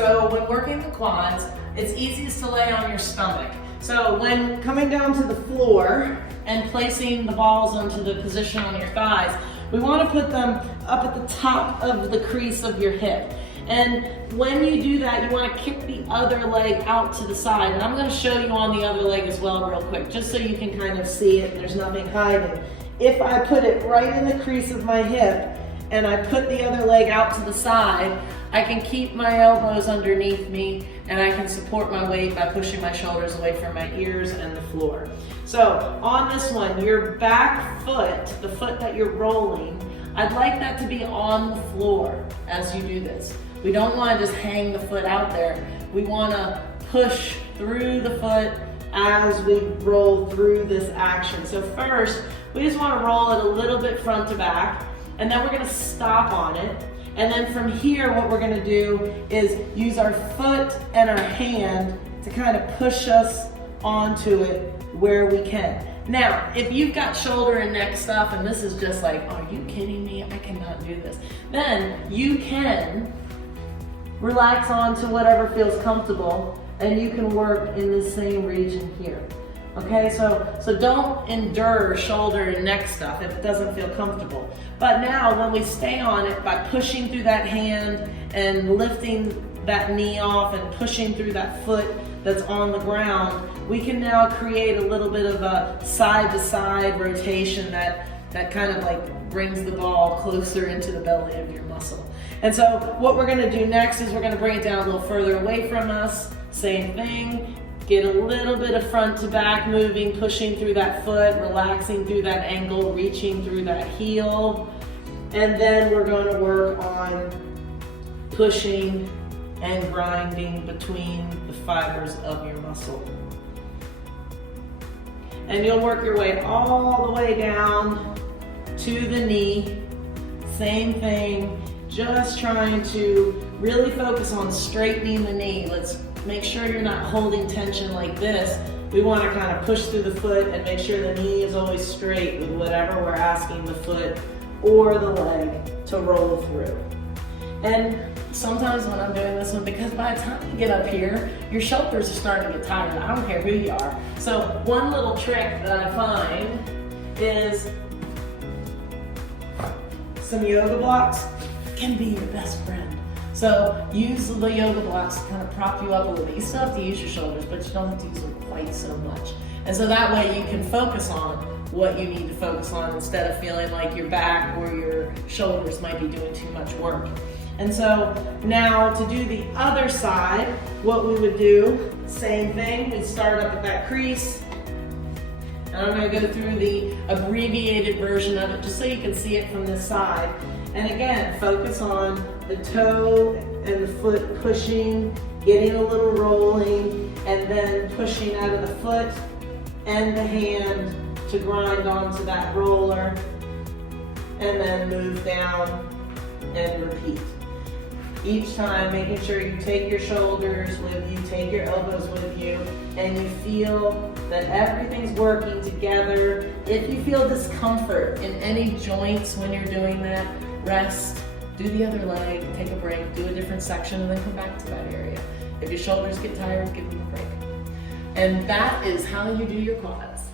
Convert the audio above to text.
so when working the quads, it's easiest to lay on your stomach. So when coming down to the floor and placing the balls onto the position on your thighs, we want to put them up at the top of the crease of your hip. And when you do that, you want to kick the other leg out to the side. And I'm going to show you on the other leg as well real quick, just so you can kind of see it and there's nothing hiding. If I put it right in the crease of my hip and I put the other leg out to the side, I can keep my elbows underneath me and I can support my weight by pushing my shoulders away from my ears and the floor. So on this one, your back foot, the foot that you're rolling, I'd like that to be on the floor as you do this. We don't want to just hang the foot out there. We want to push through the foot as we roll through this action. So first, we just want to roll it a little bit front to back, and then we're going to stop on it. And then from here, what we're going to do is use our foot and our hand to kind of push us onto it where we can. Now, if you've got shoulder and neck stuff, and this is just like, are you kidding me? I cannot do this. Then you can relax onto whatever feels comfortable, and you can work in the same region here. Okay, so don't endure shoulder and neck stuff if it doesn't feel comfortable. But now when we stay on it by pushing through that hand and lifting that knee off and pushing through that foot that's on the ground, we can now create a little bit of a side-to-side rotation that kind of like brings the ball closer into the belly of your muscle. And so what we're gonna do next is we're gonna bring it down a little further away from us. Same thing, get a little bit of front to back moving, pushing through that foot, relaxing through that ankle, reaching through that heel. And then we're gonna work on pushing and grinding between the fibers of your muscle. And you'll work your way all the way down to the knee. Same thing, just trying to really focus on straightening the knee. Let's make sure you're not holding tension like this. We want to kind of push through the foot and make sure the knee is always straight with whatever we're asking the foot or the leg to roll through. And sometimes when I'm doing this one, because by the time you get up here, your shoulders are starting to get tired. I don't care who you are. So one little trick that I find is some yoga blocks can be your best friend. So use the yoga blocks to kind of prop you up a little bit. You still have to use your shoulders, but you don't have to use them quite so much. And so that way you can focus on what you need to focus on instead of feeling like your back or your shoulders might be doing too much work. And so now to do the other side, what we would do, same thing, we'd start up at that crease. And I'm going to go through the abbreviated version of it just so you can see it from this side. And again, focus on the toe and the foot pushing, getting a little rolling, and then pushing out of the foot and the hand to grind onto that roller, and then move down and repeat. Each time making sure you take your shoulders with you, take your elbows with you, and you feel that everything's working together. If you feel discomfort in any joints when you're doing that, rest, do the other leg, take a break, do a different section, and then come back to that area. If your shoulders get tired, give them a break. And that is how you do your quads.